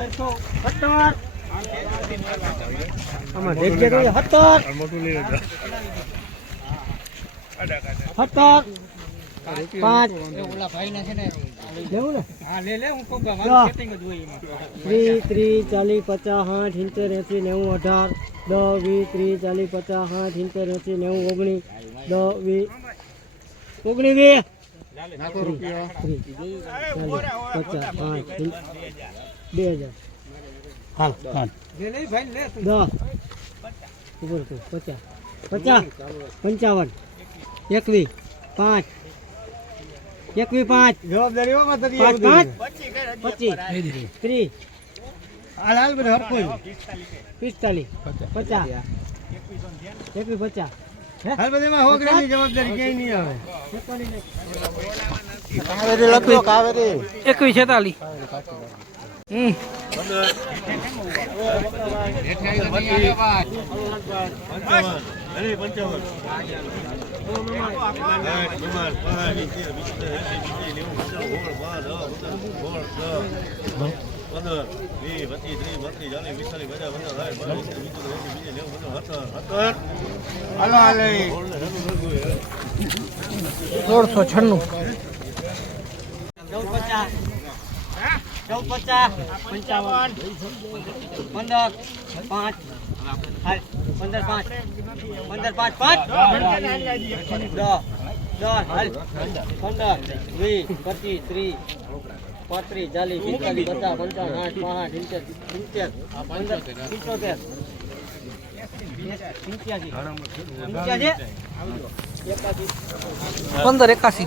પાંચ ત્રીસ 40 50 60 70 80 90 18 10 20 30 40 50 60 70 80 90 19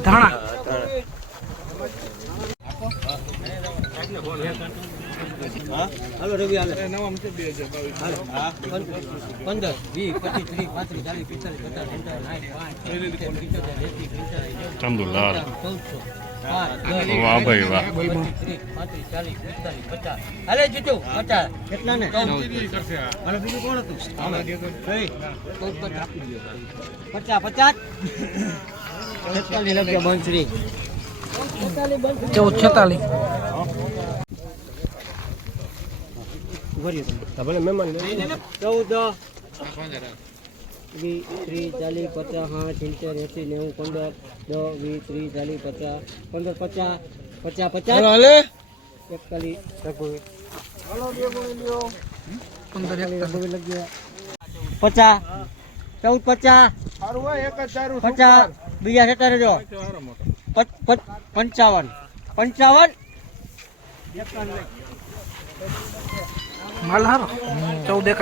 ધાણા હાલો રવિ હાલે 15 20 25 30 35 40 વાહ ભાઈ વાહ હાલે જીતુ 50 કેટલા ને હાલો બીજું કોણ હતું 50 46 લખ્યો બંસરી 46 મહેમાન 14 20 30 40 50 60 70 80 90 15 10 20 30 40 50 15 50 50 હાલે 41 હાલો બે બોલી લ્યો 15 લગ ગયા 50 14 50 સારું હોય એક જ દારૂ 50 બીજા જતા રહેજો 55 माल हारो 14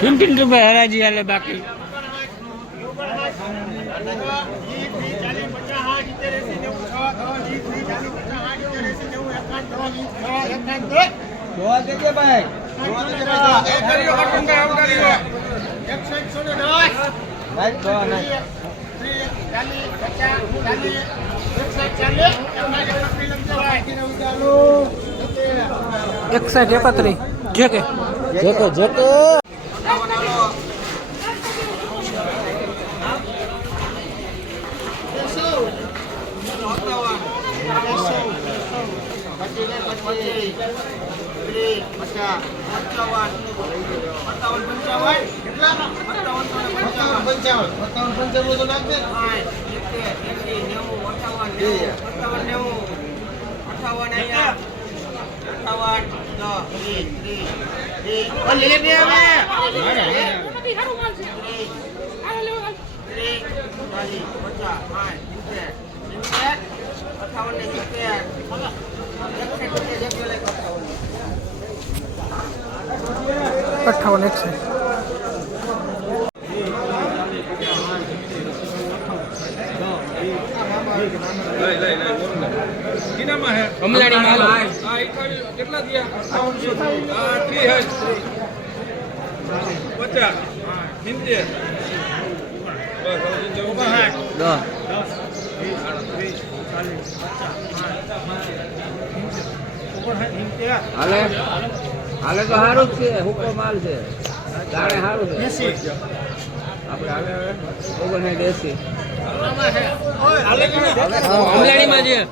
51 रुपये हराजी हाले बाकी एक साइड 71 जेके अट्ठावन एक से અમલાડી માલ કેટલા થયા 30 50 70 હાલે હાલે તો સારું જ છે હુકો માલ છે દાણે સારું છે આપણે હાલે 89 80 અમલાણીમાં છે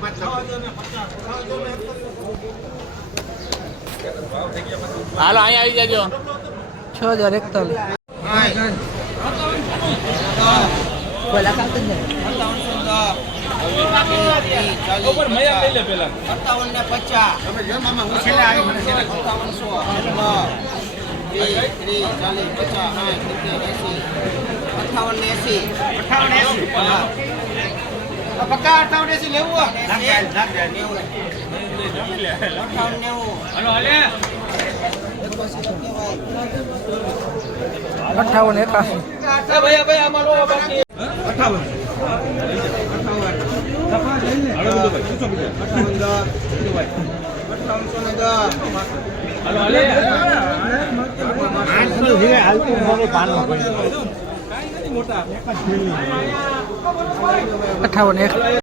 59 હાલો અહીંયા આવી જજો 6041 ઉપર મયા લઈ લે પેલા 57 ને 50 તમે જો મામા હું છેલ્લે આવી મને છેલ્લે 58